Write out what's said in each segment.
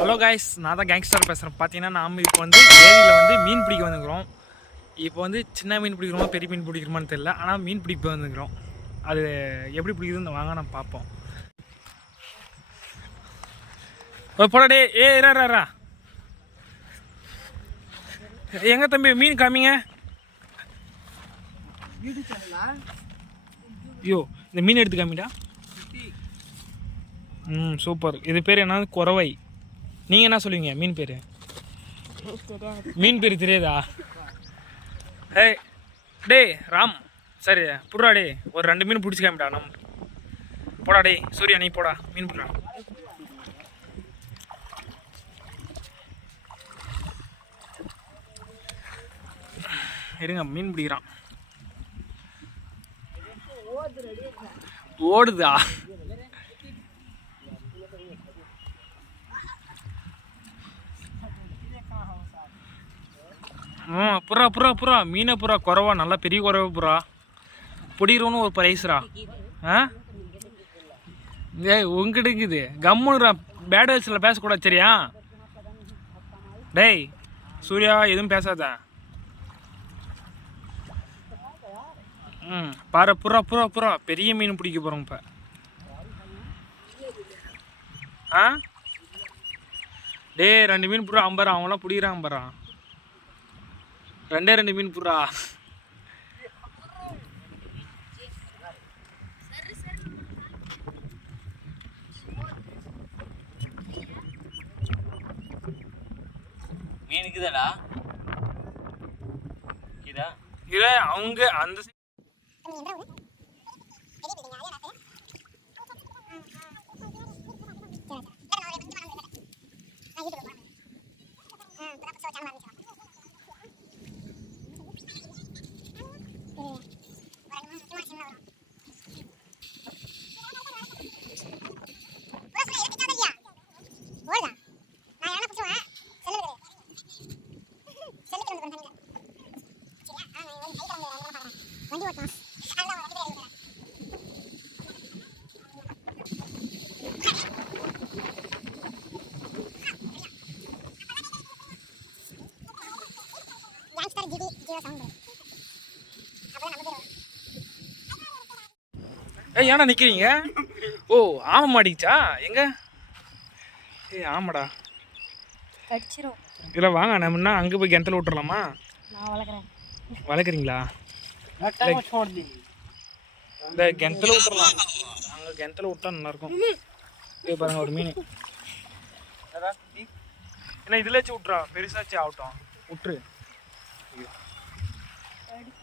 Hello guys நான் தான் gangster பேசுகிறேன் பார்த்தீங்கன்னா நாம் இப்போ வந்து ஏரியில் வந்து மீன் பிடிக்க வந்துக்கிறோம். இப்போ வந்து சின்ன மீன் பிடிக்கிறோமா பெரிய மீன் பிடிக்கிறோமான்னு தெரியல. ஆனால் மீன் பிடிக்க வந்துக்கிறோம். அது எப்படி பிடிக்குதுன்னு வாங்க நம்ம பார்ப்போம். ஓ போடா டே ஏ இரா எங்க தம்பி மீன் காமிங்க. ஐயோ இந்த மீன் எடுத்து காமிடா. ம் சூப்பர். இது பேர் என்னது? குறவை. நீங்கள் என்ன சொல்லுவீங்க? மீன் பேர்? மீன் பேர் தெரியாதா? ஏய் டேய் ராம். சரி புடுறா டே ஒரு ரெண்டு மீன் பிடிச்சி காமிடா நம். போடா டே சூர்யா நீ போடா. மீன் பிடிடா இருங்க மீன் பிடிக்கிறான். ஓடுதா ஆ புறா புறா புறா. மீனை புறா குறவா. நல்லா பெரிய குறவை புறா. பிடிக்கிறோன்னு ஒரு ப்ரைஸ்ரா ஆ? ஏய் உங்ககிட்ட இருக்குது. கம்முனுரா பேட் வயசில் பேசக்கூடாது சரியா? டேய் சூர்யா எதுவும் பேசாத. ம் பாரு புறா புறா புறா. பெரிய மீன் பிடிக்க போகிறோம் இப்போ. ஆ? டேய் ரெண்டு மீன் புறா அம்பரா அவங்களாம் பிடிக்கிறாங்க பாரா. ரெண்டே ரெண்டு மீன் புறா மீன் இருக்குதாடா இதா இல்லை அவங்க அந்த ஜிடி ஜீரோ சவுண்ட் அப்புறம் நம்ம பேர் ஏய் ஏன்னா நிற்கிறீங்க ஓ ஆமை மாடிச்சா எங்க ஏய் ஆமாடா கடிச்சிரும் இல்லை வாங்க நம்ம அங்கே போய் கிணத்துல விட்டுறலாமா நான் வளர்க்குறேன் வளர்க்குறீங்களா இந்த கிணத்துல விட்டுறலாம் அங்கே கிணத்துல விட்டா நல்லா இருக்கும் ஏ பாருங்க ஒரு மீன் என்ன இதுல வச்சு விட்றா பெருசாச்சு ஆகட்டும் விட்டுரு இருங்க, ஆமா ஆமா இரு இருங்க இரா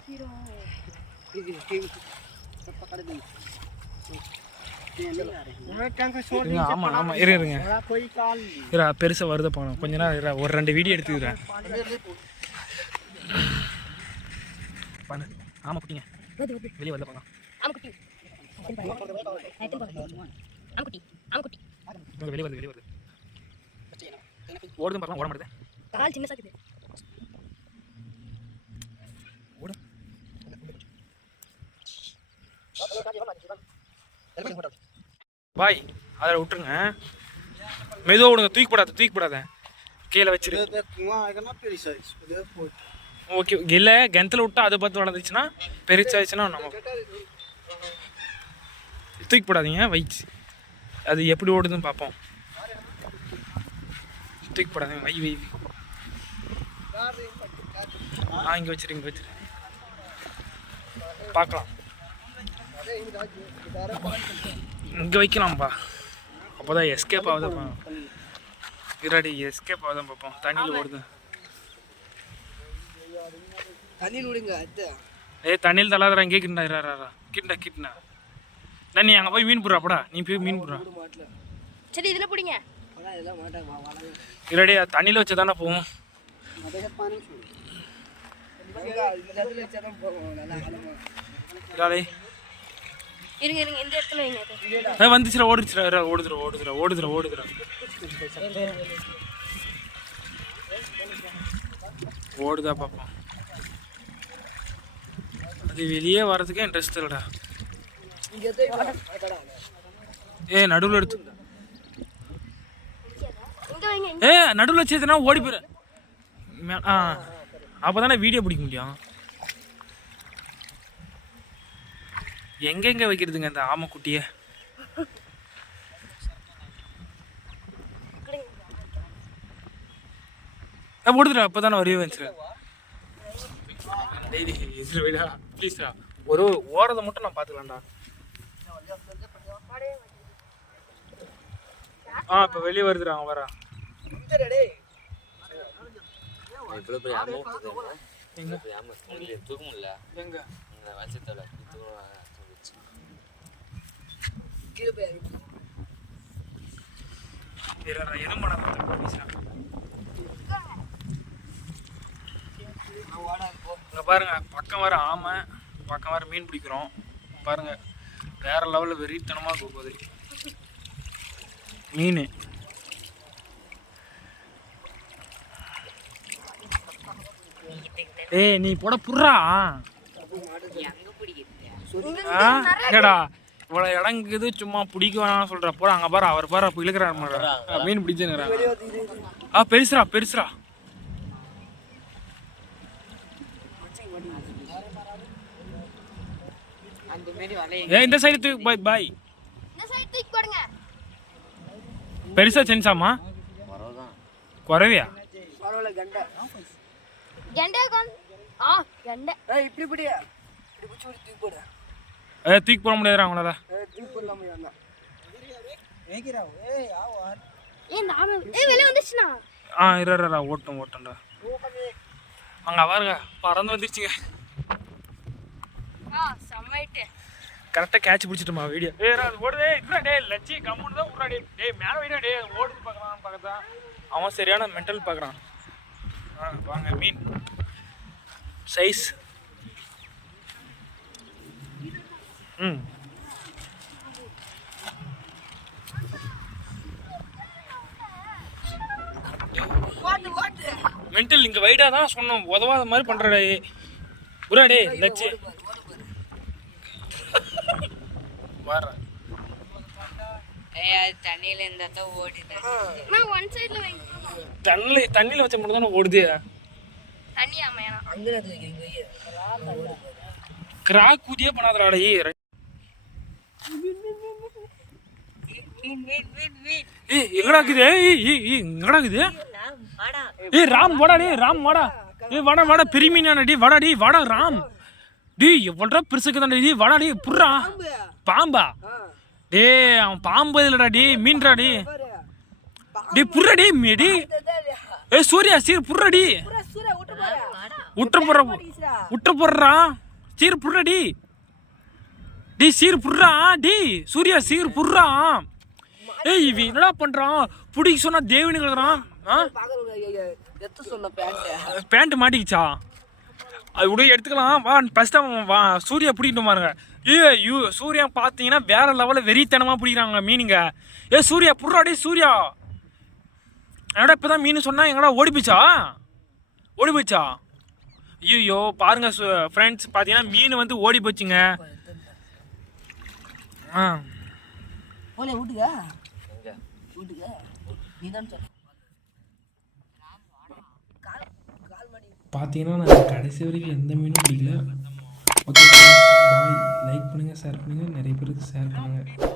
பெருசா வருத போகணும் கொஞ்ச நேரம் ஒரு ரெண்டு வீடியோ எடுத்துக்கிறேன் ஆமா குட்டிங்க. வெளியே வரல போகலாம் வெளியே வருது வெளியே வருது. ஓடுதும் பார்க்கலாம் ஓட மாட்டேன் கால் சின்ன சாக்குது. பாய் அதில் விட்டுருங்க. மெதுவாக விடுங்க தூக்கி போடாத தூக்கி போடாத. கீழே வச்சிரு. ஓகே இல்லை கிணத்துல விட்டா அதை பார்த்து வளர்ந்துச்சுன்னா பெருசாச்சுன்னா நம்ம தூக்கி போடாதீங்க வைச்சு. அது எப்படி ஓடுதுன்னு பார்ப்போம். தூக்கி போடாதீங்க வை வை. ஆ இங்கே வச்சிரு இங்கே வச்சிரு. பார்க்கலாம். இங்கே வைக்கலாம்ப்பா. அப்போ தான் எஸ்கேப் ஆகுதுப்பா இராடி எஸ்கேப் ஆகுதான் பார்ப்போம் தண்ணியில் ஓடுது. தண்ணியில் விடுங்க ஏய் தண்ணியில் தள்ளாதடா இங்கே கிண்டா இரா கிண்டா கிட்னா நான் நீ அங்கே போய் மீன் போடுறா போடா நீ போய் மீன் போடுறா. சரி இதில் பிடிங்க. இராடி தண்ணியில் வச்சு தானே போவோம் இராடே இருங்க இருங்க இந்த இடத்துல வைங்க ஓடுச்சுடா இரா ஓடுதுடா ஓடுதுடா ஓடுதுடா ஓடுதுடா. ஓடுதா பார்ப்போம் அது வெளியே வர்றதுக்கே இன்ட்ரெஸ்ட் இல்லைடா. ஏய் நடுவில் எடுத்து. ஏ நடுவில் வச்சதுனா ஓடி போயிரு. ஆ அப்போ தானே வீடியோ பிடிக்க முடியும். எங்கெங்க வைக்கிறதுங்க இந்த ஆமைக்குட்டியை? ஓடுதுடா அப்போ தானே வரைய வந்துச்சு டேய் டேய், எதிர வைடா. ப்ளீஸ்டா ஒரு ஓரதை மட்டும் நான் பார்த்துக்கலாம்டா ஆ இப்போ வெளியே வருதுடா அவன் வரா. இவ்வளோ பெரிய ஆமை இருக்குது எங்க? பெரிய ஆமை முடியல தூக்க முடியல எங்க? வச்சத்தில் தூக்கம் இருடா, எதுவும் பண்ணாத ப்ளீஸ்டா இங்க பாருங்க பக்கம் வர ஆமை பக்கம் வர மீன் பிடிக்கிறோம். பாருங்க வேற லெவலில் வெறித்தனமாக போகுது மீன். ஏய் நீ போட புர்றா ஆ? ஏடா. இவ்வளோ இடங்குது சும்மா பிடிக்க வேணாம்னு சொல்கிற போட அங்கே பாரு அவர் பாரு அப்போ இழுக்கிறாரு மீன் பிடிச்சுங்கிறாங்க ஆ மாரி வலைய ஏ இந்த சைடு தூக்கி பாய் பாய் பெருசா சென்சாமா? வரதான் குறவையா? கண்டை. ஆ இப்படி இப்படி. இப்படி பிடிச்சி ஒரு தூக்கி போடு. ஏ தூக்கி போட முடியாதுடா அவங்களால. ஆ இருடா ஓட்டும் ஓட்டம்டா. அங்க பாருங்க பறந்து வந்துருச்சுங்க. கரெக்டாக கேட்ச் பிடிச்சிட்டுமா வீடியோ ஏ அது ஓடுதே. இல்ல டே லட்சி கம்முன்னு தான் விட்றா டே டேய் மேலே வைடா டே ஓடுது பார்க்கலாம் பார்க்கறதா அவன் சரியான மென்டல் பார்க்குறான். வாங்க மீன். சைஸ் ம். மென்டல் இங்கே வைடா தான் சொன்னோம். உதவாத மாதிரி பண்ணுறடா புரா டே லட்சி. வர்றேன் ஏய் அது தண்ணியில இருந்தா ஓடிது. நான் ஒன் சைடுல வைங்க. தண்ணி தண்ணியில் வச்ச மட்டும் தானே ஓடுது? தண்ணி அமையனா அங்க இருக்கு கிராக் ஊதியே பண்ணாதடா டேய் ஏய் எங்கடா இருக்குது? ஏய் ராம் வாடா டேய் ராம் வாடா. ஏய் வாடா வாடா பெரிய மீனான டேய் வாடா வாடா ராம். டேய் எவ்வளோ பெருசுக்கு தான் வாடா புர்றா பாம்பா. டேய் அவன் பாம்பு இல்லடா மீன்டா டேய். டேய் புர்றா டேய் ஏய் சூர்யா சீர் புர்றா டேய். உற்ற போடுற உற்ற போடுறா. சீர் புர்றா டி சீர் புர்றா டி சூர்யா சீர் புர்றா ஏய் இவன் என்னடா பண்றான்? பிடிக்க சொன்னா தேவினு கிடக்குறான் ஆ? பேண்ட் மாட்டிக்கிச்சா? அது உடைய எடுத்துக்கலாம். வா ஃபர்ஸ்ட் வா சூர்யா பிடிக்கிட்டு பாருங்க. ஏ யூ சூர்யா பார்த்தீங்கன்னா வேற லெவலில் வெறித்தனமாக பிடிக்கிறாங்க மீனுங்க. ஏ சூர்யா புடுறாடி சூர்யா. என்னடா இப்போ தான் மீன் சொன்னால் எங்கடா ஓடி போச்சா ஓடி போச்சா ஐயோ பாருங்க ஃப்ரெண்ட்ஸ் பார்த்தீங்கன்னா மீன் வந்து ஓடி போச்சுங்க. ஆ. போலே வீட்டுக்கா? வீட்டுக்கா? நீ தான் பார்த்தீங்கன்னா நான் கடைசி வரைக்கும் எந்த மீனும் பிடிக்கல. ஓகே பாய் லைக் பண்ணுங்கள் ஷேர் பண்ணுங்கள் நிறைய பேருக்கு ஷேர் பண்ணுங்கள்